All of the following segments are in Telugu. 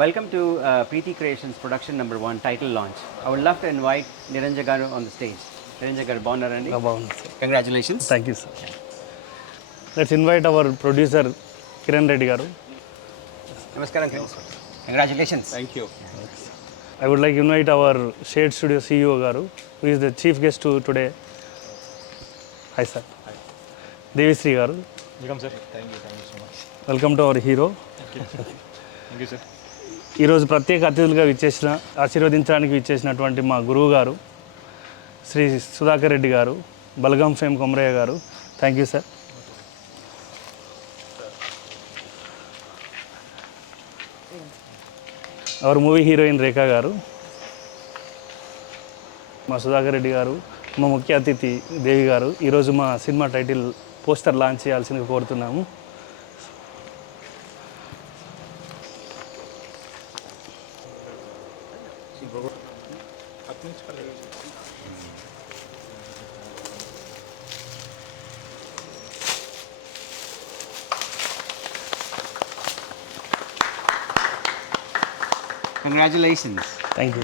Welcome to Preeti Creations production number 1 title launch. I would love to invite Niranjan Garu on the stage. Niranjan Garu, బాగున్నారండి? బాగుంది sir. Congratulations. Thank you sir. Let's invite our producer Kiran Reddy గారు. నమస్కారం. Congratulations. Thank you. I would like invite our shade studio CEO గారు, who is the chief guest today. Hi sir. Devi Sri గారు, Welcome, sir. Thank you so much. Welcome to our hero. Thank you, sir. ఈరోజు ప్రత్యేక అతిథులుగా విచ్చేసిన, ఆశీర్వదించడానికి విచ్చేసినటువంటి మా గురువు గారు శ్రీ సుధాకర్ రెడ్డి గారు, బలగం fame Komarayya garu. Thank you sir. Our movie heroine Rekha garu, మా సుధాకర్ రెడ్డి గారు, మా ముఖ్య అతిథి దేవి గారు. ఈరోజు మా సినిమా టైటిల్ పోస్టర్ లాంచ్ చేయాల్సిందిగా కోరుతున్నాము. Congratulations. Thank you.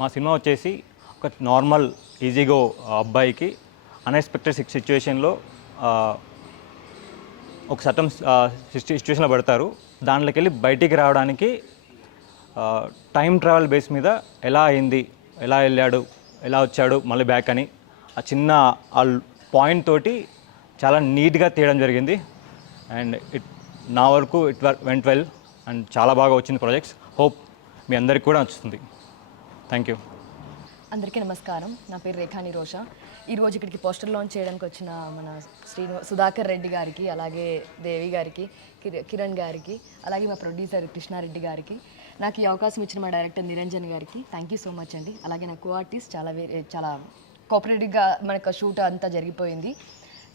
మా సినిమా వచ్చేసి ఒక నార్మల్ ఈజీగో అబ్బాయికి అన్ఎక్స్పెక్టెడ్ సిచ్యువేషన్లో ఒక సటన్ సిచ్యువేషన్లో పడతారు. దాంట్లోకి వెళ్ళి బయటికి రావడానికి టైం ట్రావెల్ బేస్ మీద ఎలా అయింది, ఎలా వెళ్ళాడు, ఎలా వచ్చాడు మళ్ళీ బ్యాక్ అని ఆ చిన్న ఆ పాయింట్ తోటి చాలా నీట్గా తీయడం జరిగింది. అండ్ నా వరకు వెంట్ వెల్ అండ్ చాలా బాగా వచ్చింది ప్రాజెక్ట్స్. హోప్ మీ అందరికి కూడా నచ్చుతుంది. Thank you. అందరికీ నమస్కారం. నా పేరు రేఖా నిరోషా. ఈరోజు ఇక్కడికి పోస్టర్ లాంచ్ చేయడానికి వచ్చిన మన సుధాకర్ రెడ్డి గారికి, అలాగే దేవి గారికి, కిరణ్ గారికి, అలాగే మా ప్రొడ్యూసర్ కృష్ణారెడ్డి గారికి, నాకు ఈ అవకాశం ఇచ్చిన మా డైరెక్టర్ నిరంజన్ గారికి థ్యాంక్ యూ సో మచ్ అండి. అలాగే నా కో ఆర్టిస్ట్ చాలా కోఆపరేటివ్గా మనకు షూట్ అంతా జరిగిపోయింది.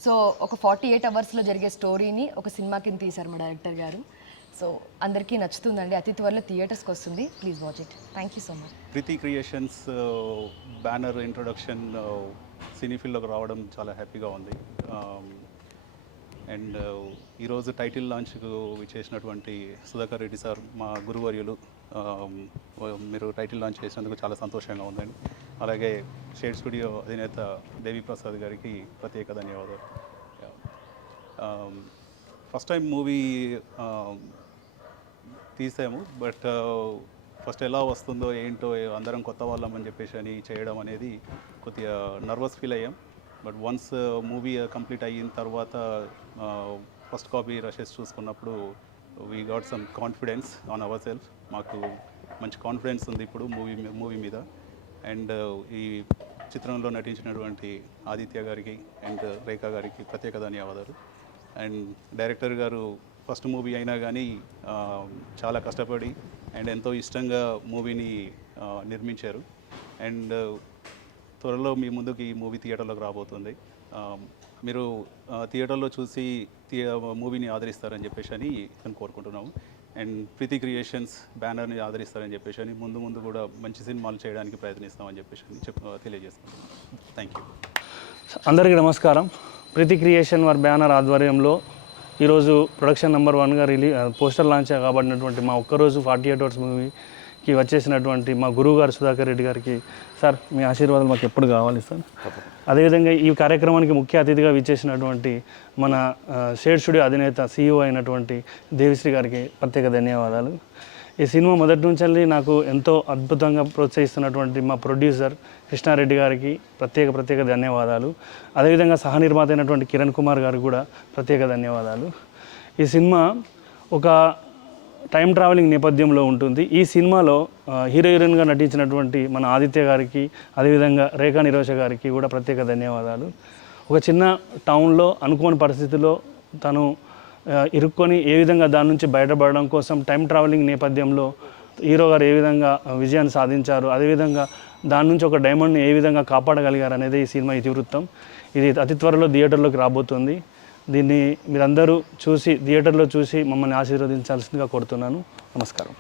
సో ఒక 48 అవర్స్లో జరిగే స్టోరీని ఒక సినిమా కింద తీశారు మా డైరెక్టర్ గారు. సో అందరికీ నచ్చుతుందండి. అతి త్వరలో థియేటర్స్కి వస్తుంది. Please watch it. Thank you so much. Preethi creations banner introduction cine ఫీల్డ్లోకి రావడం చాలా హ్యాపీగా ఉంది. అండ్ ఈరోజు టైటిల్ లాంచ్కు చేసినటువంటి సుధాకర్ రెడ్డి సార్, మా గురువర్యులు, మీరు టైటిల్ లాంచ్ చేసినందుకు చాలా సంతోషంగా ఉందండి. అలాగే షేడ్ స్టూడియో అధినేత దేవి ప్రసాద్ గారికి ప్రత్యేక ధన్యవాదాలు. ఫస్ట్ టైం మూవీ తీసాము, బట్ ఫస్ట్ ఎలా వస్తుందో ఏంటో అందరం కొత్త వాళ్ళం అని చెప్పేసి అని చేయడం అనేది కొద్దిగా నర్వస్ ఫీల్ అయ్యాం. బట్ వన్స్ మూవీ కంప్లీట్ అయిన తర్వాత ఫస్ట్ కాపీ రషెస్ చూసుకున్నప్పుడు we got some confidence on our self. మాకు మంచి కాన్ఫిడెన్స్ ఉంది ఇప్పుడు మూవీ మీద. అండ్ ఈ చిత్రంలో నటించినటువంటి ఆదిత్య గారికి అండ్ రేఖా గారికి ప్రత్యేక ధన్యవాదాలు. అండ్ డైరెక్టర్ గారు ఫస్ట్ మూవీ అయినా కానీ చాలా కష్టపడి అండ్ ఎంతో ఇష్టంగా మూవీని నిర్మించారు. అండ్ త్వరలో మీ ముందుకు ఈ మూవీ థియేటర్లోకి రాబోతుంది. మీరు థియేటర్లో చూసి మూవీని ఆదరిస్తారని చెప్పేసి అని నేను కోరుకుంటున్నాము. అండ్ ప్రీతి క్రియేషన్స్ బ్యానర్ని ఆదరిస్తారని చెప్పేసి అని ముందు కూడా మంచి సినిమాలు చేయడానికి ప్రయత్నిస్తామని చెప్పేసి అని తెలియజేస్తున్నాను. Thank you. అందరికీ నమస్కారం. ప్రీతి క్రియేషన్ వారి బ్యానర్ ఆధ్వర్యంలో ఈరోజు ప్రొడక్షన్ నెంబర్ 1గా పోస్టర్ లాంచ్ కాబడినటువంటి మా ఒక్కరోజు 48 అవర్స్ మూవీకి వచ్చేసినటువంటి మా గురువు గారు సుధాకర్ రెడ్డి గారికి, సార్ మీ ఆశీర్వాదాలు మాకు ఎప్పుడు కావాలి సార్. అదేవిధంగా ఈ కార్యక్రమానికి ముఖ్య అతిథిగా విచ్చేసినటువంటి మన షేడ్ స్టూడియో అధినేత CEO అయినటువంటి దేవిశ్రీ గారికి ప్రత్యేక ధన్యవాదాలు. ఈ సినిమా మొదటి నుంచి నాకు ఎంతో అద్భుతంగా ప్రోత్సహిస్తున్నటువంటి మా ప్రొడ్యూసర్ కృష్ణారెడ్డి గారికి ప్రత్యేక ధన్యవాదాలు. అదేవిధంగా సహనిర్మాత అయినటువంటి కిరణ్ కుమార్ గారికి కూడా ప్రత్యేక ధన్యవాదాలు. ఈ సినిమా ఒక టైం ట్రావెలింగ్ నేపథ్యంలో ఉంటుంది. ఈ సినిమాలో హీరోయిన్గా నటించినటువంటి మన ఆదిత్య గారికి, అదేవిధంగా రేఖా నిరోష గారికి కూడా ప్రత్యేక ధన్యవాదాలు. ఒక చిన్న టౌన్లో అనుకోని పరిస్థితిలో తను ఇరుక్కొని ఏ విధంగా దాని నుంచి బయటపడడం కోసం టైం ట్రావెలింగ్ నేపథ్యంలో హీరో గారు ఏ విధంగా విజయాన్ని సాధించారు, అదేవిధంగా దాని నుంచి ఒక డైమండ్ని ఏ విధంగా కాపాడగలిగారు అనేది ఈ సినిమా ఇతివృత్తం. ఇది అతి త్వరలో థియేటర్లోకి రాబోతుంది. దీన్ని మీరందరూ థియేటర్లో చూసి మమ్మల్ని ఆశీర్వదించాల్సిందిగా కోరుతున్నాను. నమస్కారం.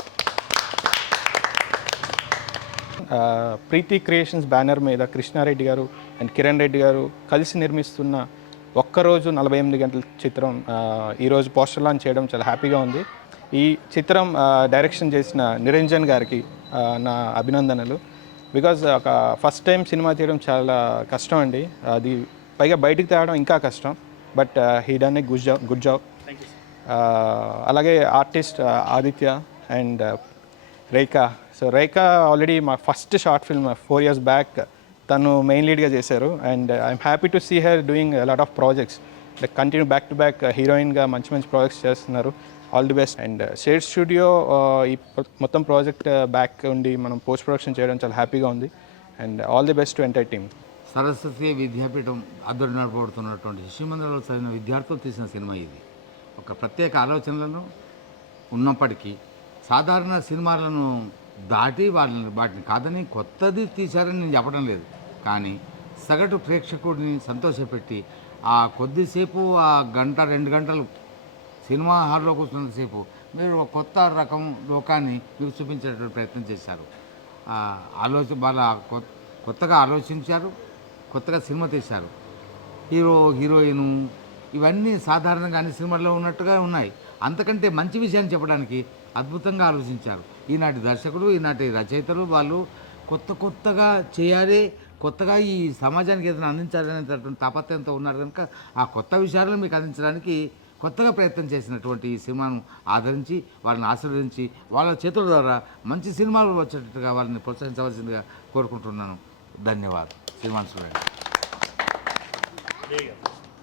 ప్రీతి క్రియేషన్స్ బ్యానర్ మీద కృష్ణారెడ్డి గారు అండ్ కిరణ్ రెడ్డి గారు కలిసి నిర్మిస్తున్న ఒక్కరోజు 48 గంటల చిత్రం ఈరోజు పోస్టర్ లాంచ్ చేయడం చాలా హ్యాపీగా ఉంది. ఈ చిత్రం డైరెక్షన్ చేసిన నిరంజన్ గారికి నా అభినందనలు. బికాజ్ ఒక ఫస్ట్ టైం సినిమా తీయడం చాలా కష్టం అండి, అది పైగా బయటికి తేవడం ఇంకా కష్టం. But he done a good job. అలాగే artist Aditya and Rekha. So Rekha already మా first short film 4 years back తను మెయిన్ లీడ్గా చేశారు. And I'm happy to see her doing lot of projects, like continue back to back హీరోయిన్గా మంచి మంచి ప్రాజెక్ట్స్ చేస్తున్నారు. All the best. And shade studio ఈ మొత్తం ప్రాజెక్ట్ బ్యాక్ ఉండి మనం పోస్ట్ ప్రొడక్షన్ చేయడం చాలా హ్యాపీగా ఉంది. And all the best to entire team. Saraswati Vidyapeetham ఆధ్వర్యం నడపబడుతున్నటువంటి శిశుమందిరంలో చదివిన విద్యార్థులు తీసిన సినిమా ఇది. ఒక ప్రత్యేక ఆలోచనలను ఉన్నప్పటికీ సాధారణ సినిమాలను దాటి వాటిని కాదని కొత్తది తీశారని నేను చెప్పడం లేదు, కానీ సగటు ప్రేక్షకుడిని సంతోషపెట్టి ఆ కొద్దిసేపు ఆ 1-2 గంటలు సినిమా హాల్లో కూర్చున్నంతసేపు మీరు ఒక కొత్త రకం లోకాన్ని మీకు చూపించేటువంటి ప్రయత్నం చేశారు. కొత్తగా ఆలోచించారు, కొత్తగా సినిమా తీశారు. హీరోయిన్ ఇవన్నీ సాధారణంగా అన్ని సినిమాల్లో ఉన్నట్టుగా ఉన్నాయి. అంతకంటే మంచి విషయాన్ని చెప్పడానికి అద్భుతంగా ఆలోచించారు ఈనాటి దర్శకులు, ఈనాటి రచయితలు. వాళ్ళు కొత్తగా చేయాలి, కొత్తగా ఈ సమాజానికి ఏదైనా అందించాలనేటటువంటి తాపత్రయంతో ఉన్నారు కనుక ఆ కొత్త విషయాలను మీకు అందించడానికి కొత్తగా ప్రయత్నం చేసినటువంటి ఈ సినిమాను ఆదరించి వాళ్ళని ఆశీర్వదించి వాళ్ళ చేతుల ద్వారా మంచి సినిమాలు వచ్చేటట్టుగా వాళ్ళని ప్రోత్సహించవలసిందిగా కోరుకుంటున్నాను. ధన్యవాదాలు. శ్రీమాన్ చూడండి.